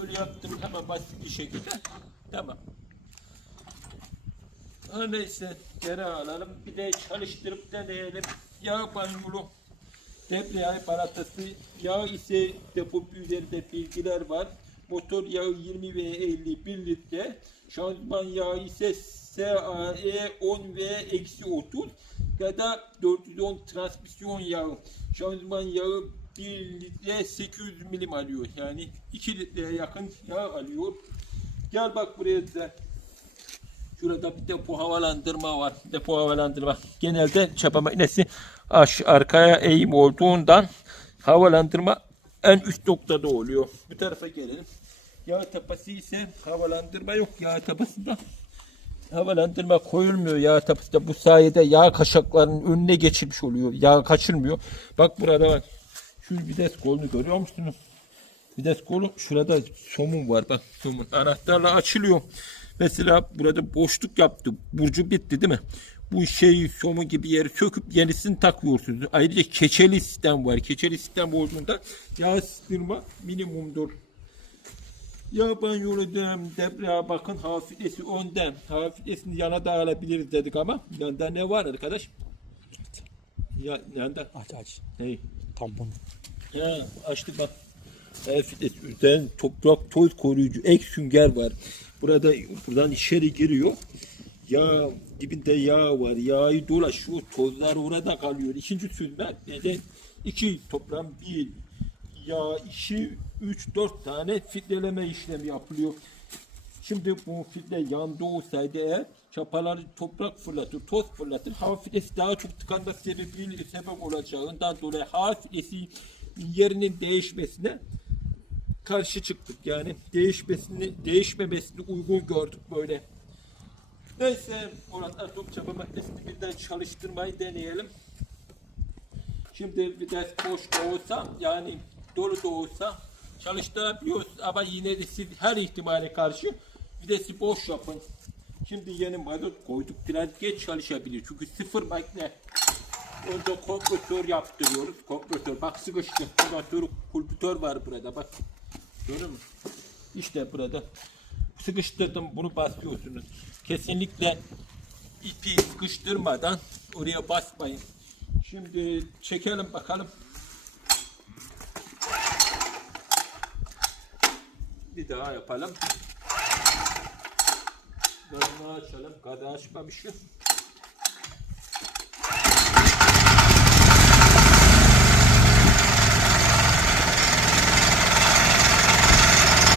Şöyle yaptım hemen basit bir şekilde. Tamam. Ha, neyse geri alalım. Bir de çalıştırıp deneyelim. Yağ banyolu debriyaj baratası yağ ise depo üzerinde bilgiler var. Motor yağı 20 ve 50 1 litre. Şanzıman yağı ise SAE 10 ve eksi 30 ya da 410 transmisyon yağı. Şanzıman yağı 1 litre 800 milim alıyor. Yani 2 litreye yakın yağ alıyor. Gel bak buraya da. Şurada bir depo havalandırma var. Depo havalandırma. Genelde çapa makinesi aş arkaya eğim olduğundan havalandırma en üst noktada oluyor. Bu tarafa gelelim. Yağ tapası ise havalandırma yok. Yağ tapasında havalandırma koyulmuyor yağ tapasında. Bu sayede yağ kaşaklarının önüne geçilmiş oluyor. Yağ kaçırmıyor. Bak burada bak. Şu vites kolunu görüyor musunuz? Vites kolu şurada somun var bak somun anahtarla açılıyor. Mesela burada boşluk yaptı. Burcu bitti değil mi? Bu şeyi somun gibi yeri söküp yenisini takıyorsunuz. Ayrıca keçeli sistem var. Keçeli sistem olduğunda yağ sızdırma minimumdur. Ya banyolu dem, debriyaj bakın hafiflesi önden. Hafiflesini yana da alabiliriz dedik ama yanında ne var arkadaş? Ya yanında Aç aç. hey. Tampon. Ya açtık bak. Üstten toprak toz koruyucu ek sünger var. Burada buradan içeri giriyor. Yağ dibinde yağ var. Yağı dolaşıyor. Tozlar orada kalıyor. İkinci sünger neden? İki toprağın bir yağ işi 3-4 tane filtreleme işlemi yapılıyor. Şimdi bu filtre yandı olsaydı eğer çapaları toprak fırlatır, toz fırlatır. Hava filtresi daha çok tıkanma sebebiyle sebep olacağından dolayı hava filtresi yerinin değişmesine karşı çıktık. Yani değişmesini, değişmemesini uygun gördük böyle. Neyse Murat Atom çaba makinesini birden çalıştırmayı deneyelim. Şimdi vites boş da olsa yani dolu da olsa çalıştırabiliyoruz ama yine de siz her ihtimale karşı vitesi boş yapın. Şimdi yeni mazot koyduk biraz geç çalışabilir çünkü sıfır makine. Önce kompresör yaptırıyoruz. Kompresör bak sıkıştı. Kompresör kulpütör var burada bak. Görüyor musun? İşte burada. Sıkıştırdım bunu basıyorsunuz. Kesinlikle ipi sıkıştırmadan oraya basmayın. Şimdi çekelim bakalım. Bir daha yapalım. Gazını açalım. Gazı açmamışım.